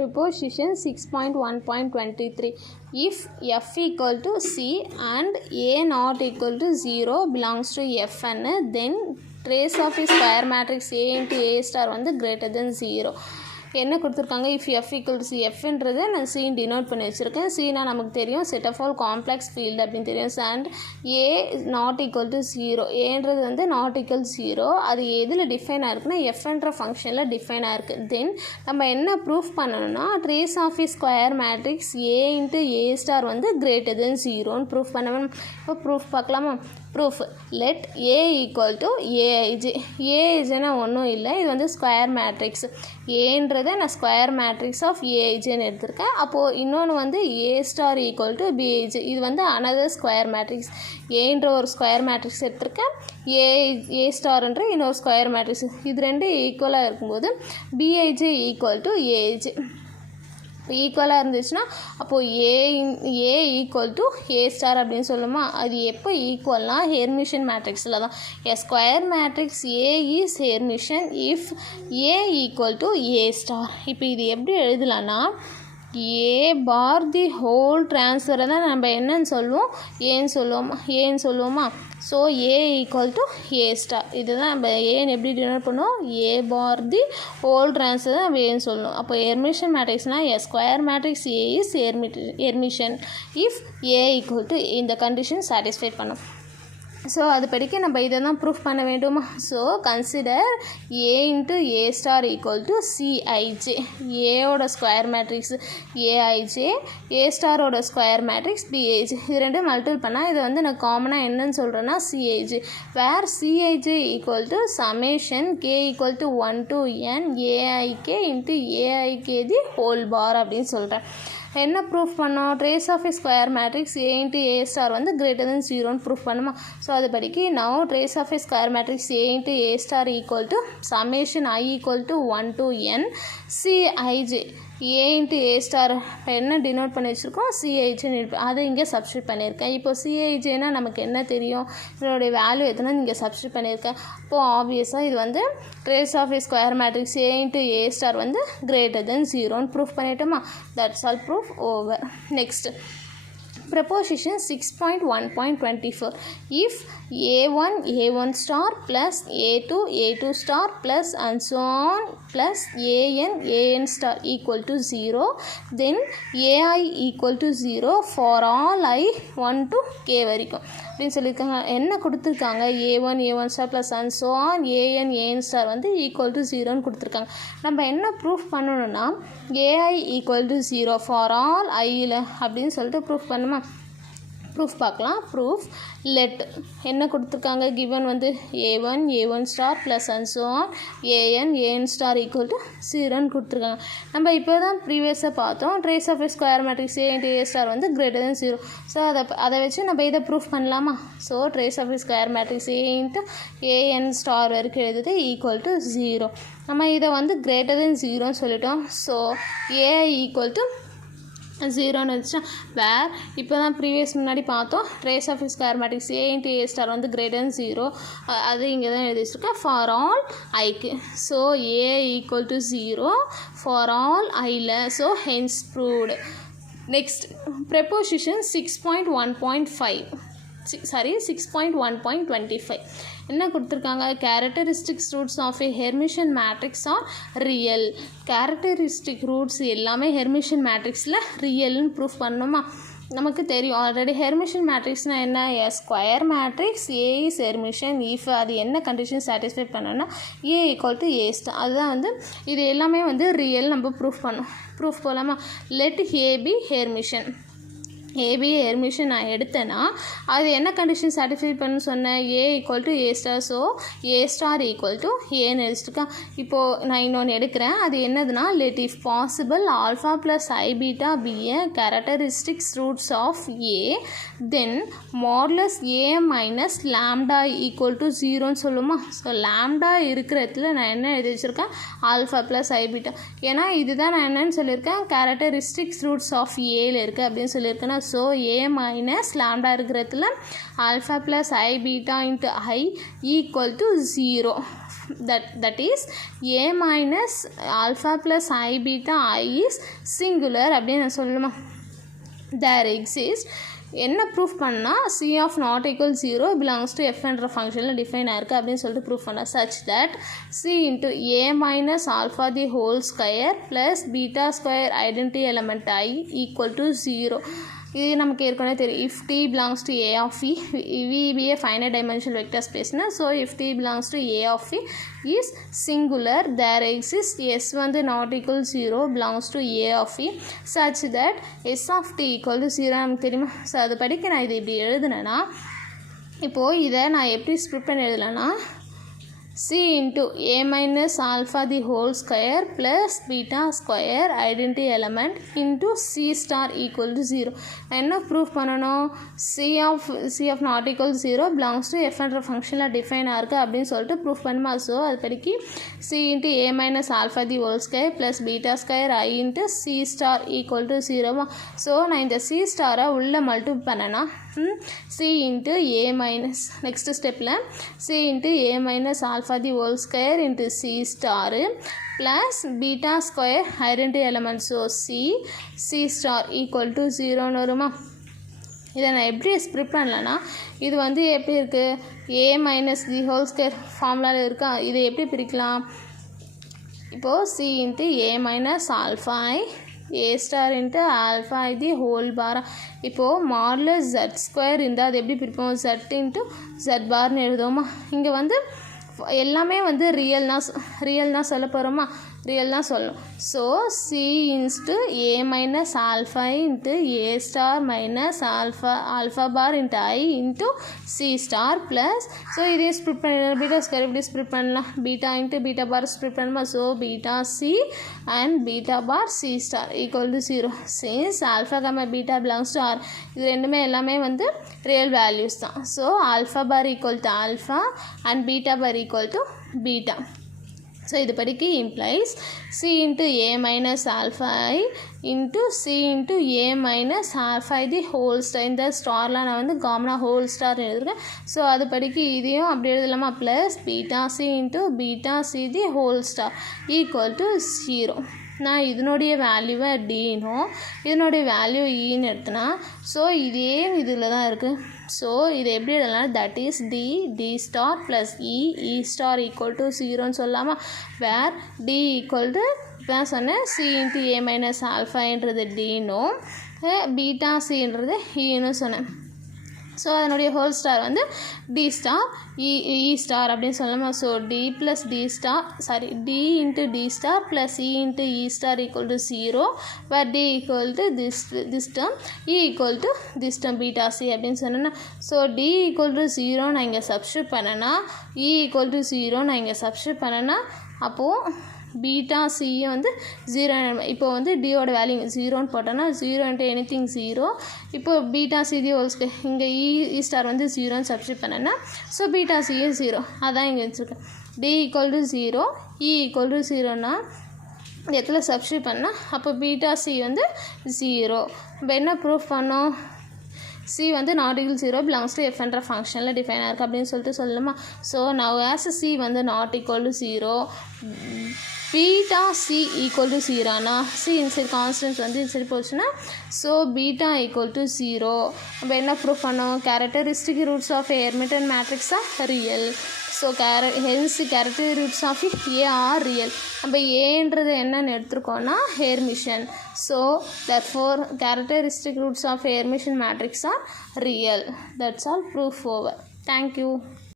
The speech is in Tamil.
Preposition 6.1.23. If f equal to c and a not equal to 0 belongs to fn, then trace of a square matrix A into A star வந்து greater than 0. என்ன கொடுத்துருக்காங்க? If F equal to C, எஃப்ன்றதை நான் சின்னு டினோட் பண்ணி வச்சுருக்கேன். சினா நமக்கு தெரியும் set of all complex field அப்படின்னு தெரியும். And A not equal to 0, ஏன்றது வந்து நாட் ஈக்குவல் 0, அது எதில் டிஃபைன் ஆகிருக்குன்னா எஃப்ன்ற ஃபங்க்ஷனில் டிஃபைன் ஆகிருக்கு. தென் நம்ம என்ன ப்ரூஃப் பண்ணணும்னா trace of A square matrix A into A star வந்து கிரேட்டர் தென் 0ன்னு ப்ரூஃப் பண்ணணும். இப்போ ப்ரூஃப் பார்க்கலாமா? Proof let A equal to A I J. ஏஐஜினா ஒன்றும் இல்லை, இது வந்து ஸ்கொயர் மேட்ரிக்ஸ். ஏன்றதை நான் ஸ்கொயர் மேட்ரிக்ஸ் ஆஃப் ஏஐஜின்னு எடுத்திருக்கேன். அப்போது இன்னொன்று வந்து ஏ ஸ்டார் ஈக்குவல் டு பிஐஜி, இது வந்து அனதர் ஸ்கொயர் மேட்ரிக்ஸ். ஏன்ற ஒரு ஸ்கொயர் மேட்ரிக்ஸ் எடுத்திருக்கேன், ஏ ஸ்டார்ன்ற இன்னொரு ஸ்கொயர் மேட்ரிக்ஸ். இது ரெண்டு ஈக்குவலாக இருக்கும்போது பிஐஜி ஈக்குவல் டு ஏஐஜி ஈக்குவலாக இருந்துச்சுன்னா அப்போது A equal to A star அப்படின்னு சொல்லுமா? அது எப்போ ஈக்குவல்னா ஹெர்மிஷன் மேட்ரிக்ஸில் தான். A square matrix A is Hermitian if A equal to A star. இப்போ இது எப்படி எழுதலான்னா ஏ பார் தி ஹோல் ட்ரான்ஸ்ஃபரை தான் நம்ம என்னன்னு சொல்லுவோம்? ஏன்னு சொல்லுவோமா? So A equal to A star. இதுதான் நம்ம ஏன்னு எப்படி டினோட் பண்ணுவோம்? ஏ பார் தி ஹோல் ட்ரான்ஸ்ஃபர் தான் நம்ம ஏன்னு சொல்லணும். அப்போ ஹெர்மிஷன் மேட்ரிக்ஸ்னால் A square matrix A is Hermitian if A equal to இந்த கண்டிஷன் சாட்டிஸ்ஃபை பண்ணும். ஸோ அது படிக்க நம்ம இதை தான் ப்ரூஃப் பண்ண வேண்டுமா? So consider A into A star equal to C I J. ஏவோட ஸ்கொயர் மேட்ரிக்ஸ் ஏஐஜே, ஏ ஸ்டாரோட ஸ்கொயர் மேட்ரிக்ஸ் பிஐஜே. இது ரெண்டும் மல்டிபிள் பண்ணால் இதை வந்து நான் காமனாக என்னன்னு சொல்கிறேன்னா C I J. Where C I J equal to summation K equal to 1 to n A I K into A I K the whole bar அப்படின்னு சொல்கிறேன். என்ன ப்ரூஃப் பண்ணோம்? Trace of A square matrix A into A star வந்து கிரேட்டர் தென் 0ன்னு ப்ரூஃப் பண்ணுமா? ஸோ அது படிக்க now trace of A square matrix A into A star equal to summation I equal to 1 to n C I J. A into A star என்ன டினோட் பண்ணி வச்சுருக்கோம்? சிஐஜேன்னு அதை இங்கே சப்ஸ்டியூட் பண்ணியிருக்கேன். இப்போ சிஐஜேனா நமக்கு என்ன தெரியும்? இதனுடைய வேல்யூ எத்தனை இங்கே சப்ஸ்டியூட் பண்ணியிருக்கேன். இப்போது ஆப்வியஸாக இது வந்து trace of A square matrix A into A star வந்து கிரேட்டர் தென் 0ன்னு ப்ரூஃப் பண்ணிட்டோமா? That's all proof over. Next Preposition 6.1.24. If a1 star plus a2 star plus and so on plus an star equal to 0, then ai equal to 0 for all I 1 to k வரைக்கும் அப்படின்னு சொல்லியிருக்காங்க. என்ன கொடுத்துருக்காங்க? a1 star plus and so on an star வந்து ஈக்குவல் டு 0ன்னு கொடுத்துருக்காங்க. நம்ம என்ன ப்ரூஃப் பண்ணணும்னா ai equal to 0 for all ஐயில் அப்படின்னு சொல்லிட்டு ப்ரூஃப் பண்ணுமா? ப்ரூஃப் பார்க்கலாம். ப்ரூஃப் லெட் என்ன கொடுத்துருக்காங்க? கிவன் வந்து a1 star plus and so on an star equal to 0ன்னு கொடுத்துருக்காங்க. நம்ம இப்போ தான் ப்ரீவியஸாக பார்த்தோம் trace of A square matrix A into A star வந்து கிரேட்டர் தென் 0. ஸோ அதை வச்சு நம்ம இதை ப்ரூஃப் பண்ணலாமா? So trace of A square matrix A into an star வரைக்கும் எழுதுது ஈக்குவல் டு 0. நம்ம இதை வந்து கிரேட்டர் தென் 0ன்னு சொல்லிட்டோம். ஸோ ஏ ஈக்குவல் டு 0ன்னு வச்சுட்டா வேர் இப்போ தான் ப்ரீவியஸ் முன்னாடி பார்த்தோம் trace of square matrix A into A star வந்து கிரேட்டர் தென் 0, அது இங்கே தான் எழுதிச்சிருக்கேன் ஃபார் ஆல் ஐக்கு. So A equal to 0 for all ஐயில். So hence proved. Next preposition 6.1.25. என்ன கொடுத்துருக்காங்க? Characteristics roots of A Hermitian matrix are real. Characteristic roots எல்லாமே ஹெர்மிஷன் மேட்ரிக்ஸில் ரியல்னு ப்ரூஃப் பண்ணணுமா? நமக்கு தெரியும் ஆல்ரெடி ஹெர்மிஷன் மேட்ரிக்ஸ்னால் என்ன? A square matrix A is Hermitian if அது என்ன கண்டிஷன் சாட்டிஸ்ஃபை பண்ணோன்னா A equal to A star. அதுதான் வந்து இது எல்லாமே வந்து ரியல் நம்ம ப்ரூஃப் பண்ணோம். ப்ரூஃப் போகலாமா? Let A be Hermitian. A be Hermitian நான் எடுத்தேன்னா அது என்ன கண்டிஷன் சாட்டிஸ்ஃபை பண்ணு சொன்னேன்? A equal to A star. So A star equal to ஏன்னு எடுத்துருக்கேன். இப்போது நான் இன்னொன்று எடுக்கிறேன். அது என்னதுன்னா let if possible alpha plus I beta be a characteristics roots of A then modulus A minus lambda equal to 0ன்னு சொல்லுமா? ஸோ லாம்டா இருக்கிற இடத்துல நான் என்ன எழுதி வச்சுருக்கேன்? Alpha plus I beta. ஏன்னா இதுதான் நான் என்னன்னு சொல்லியிருக்கேன் கேரக்டரிஸ்டிக்ஸ் ரூட்ஸ் ஆஃப் ஏல இருக்குது அப்படின்னு சொல்லியிருக்கேன்னா ஸோ ஏ மைனஸ் லாம்டா இருக்கிறதுல alpha plus I beta into I equal to 0. that is a minus alpha plus I beta I is singular அப்படின்னு நான் சொல்லணுமா. there exists என்ன ப்ரூஃப் பண்ணால் C of not equal 0 belongs to எஃப்ன்ற ஃபங்க்ஷனில் டிஃபைன் ஆயிருக்கு அப்படின்னு சொல்லிட்டு ப்ரூஃப் பண்ணால் such that C into A minus alpha the whole square plus beta square identity element I equal to 0. இது நமக்கு ஏற்கனவே தெரியும். If T belongs to A of V be a finite dimensional vector ஸ்பேஸ்னா so if T belongs to A of is singular there exists வந்து not equal 0 belongs to A of such that S of T equal to 0 நமக்கு தெரியுமா. ஸோ அது படிக்க நான் இது இப்படி எழுதுனேன்னா இப்போது இதை நான் எப்படி ஸ்ப்ளிட் பண்ணி எழுதலைன்னா c into a minus alpha the whole square plus beta square identity element into c star equal to 0. என்ன ப்ரூஃப் பண்ணணும் c of not equal to 0 belongs to f என்ற ஃபங்க்ஷனில் டிஃபைன் ஆயிருக்கு அப்படின்னு சொல்லிட்டு ப்ரூஃப் பண்ணுமா. ஸோ அது படிக்கி c into a minus alpha the whole square plus beta square i into c star equal to 0. So நான் இந்த c ஸ்டாரை உள்ளே மல்டிபிள் பண்ணேன்னா c into a minus next ஸ்டெப்பில் c into a minus alpha the whole square into c star plus beta square identity element so c star equal to 0 வருமா. இதை நான் எப்படி ஸ்ப்ளிட் பண்ணலன்னா இது வந்து எப்படி இருக்குது a minus the whole square ஃபார்முலாவில் இருக்கா. இதை எப்படி பிரிக்கலாம் இப்போது c into a minus alpha I a star into alpha I the whole bar. இப்போது மாடுலஸ் z ஸ்கொயர் இருந்தால் அது எப்படி பிரிப்போம் z into z பார்னு எழுதுவோமா. இங்கே வந்து எல்லாமே வந்து ரியல் தான் சொல்ல போகிறோமா. ரியல் தான் சொல்லணும். So C into A minus alpha into A star minus alpha bar into I into C star plus so இதையும் ஸ்ப்ளிட் பண்ணிடலாம். பீட்டா ஸ்கொயர் இப்படி ஸ்ப்ளிட் பண்ணலாம். Beta into beta bar split பண்ணுமா. So beta C and beta bar C star equal to 0 since alpha comma beta belongs to R. இது ரெண்டுமே எல்லாமே வந்து ரியல் வேல்யூஸ் தான். So alpha bar equal to alpha and beta bar equal to beta. So இது படிக்க implies C into A minus alpha I into C into A minus alpha the whole star. இந்த ஸ்டார்லாம் நான் வந்து காமனாக ஹோல் ஸ்டார் எழுதுகிறேன். ஸோ அது படிக்க இதையும் அப்படி எழுதலாமா. Plus beta C into beta C the whole star equal to 0. நான் இதனுடைய வேல்யூவை டினும் இதனுடைய வேல்யூ ஈன்னு எடுத்தனா ஸோ இதே இதில் தான் இருக்குது. ஸோ இது எப்படி எழுதலாம் that is D star plus E star equal to 0ன்னு சொல்லாமா. வேர் டி ஈக்குவல் டு இப்போ சொன்னேன் சி இன்ட்டு ஏ மைனஸ் ஆல்ஃபான்றது டினும் பீட்டா சின்றது ஈன்னு சொன்னேன். ஸோ அதனுடைய ஹோல் ஸ்டார் வந்து டி ஸ்டார் இ ஸ்டார் அப்படின்னு சொல்லலாமா. So D plus D star D into D star plus E into E star equal to 0 where D equal to this term E equal to this term beta C அப்படின்னு சொன்னேன்னா. ஸோ டி ஈக்குவல் டு 0 நான் இங்கே சப்ஸ்டியூட் பண்ணேன்னா இ ஈக்குவல் டு 0 நான் இங்கே சப்ஸ்டியூட் பண்ணேன்னா அப்போது பீட்டா சியை வந்து 0 இப்போ வந்து டியோட வேல்யூ 0ன்னு போட்டோன்னா 0 இன்ட்டு எனிதிங் 0. இப்போ beta C the whole square இங்கே இ ஸ்டார் வந்து 0ன்னு சப்ஸ்டியூட் பண்ணேன்னா ஸோ பீட்டா சியும் 0 அதான் இங்கே வச்சுருக்கேன். D equal to 0 E equal to 0ன்னா இடத்துல சப்ஸ்டியூட் பண்ணால் அப்போ பீட்டா சி வந்து 0. இப்போ என்ன ப்ரூஃப் பண்ணோம் சி வந்து not equal 0 belongs to F என்ற ஃபங்க்ஷனில் டிஃபைன் ஆயிருக்கு அப்படின்னு சொல்லிட்டு சொல்லலாமா. ஸோ நவ் ஆஸ் சி வந்து not equal to 0 beta C equal to 0னா சி இன்சைட் கான்ஸ்டன்ட் வந்து இன்சைட் போச்சுன்னா ஸோ பீட்டா ஈக்குவல் டு 0. நம்ம என்ன ப்ரூஃப் பண்ணோம் characteristic roots of Hermitian matrix are real. So hence characteristic roots of A are real. நம்ம ஏன்றது என்னன்னு எடுத்துருக்கோன்னா Hermitian. So therefore characteristic roots of hermitian matrix are real. That's all proof over. Thank you.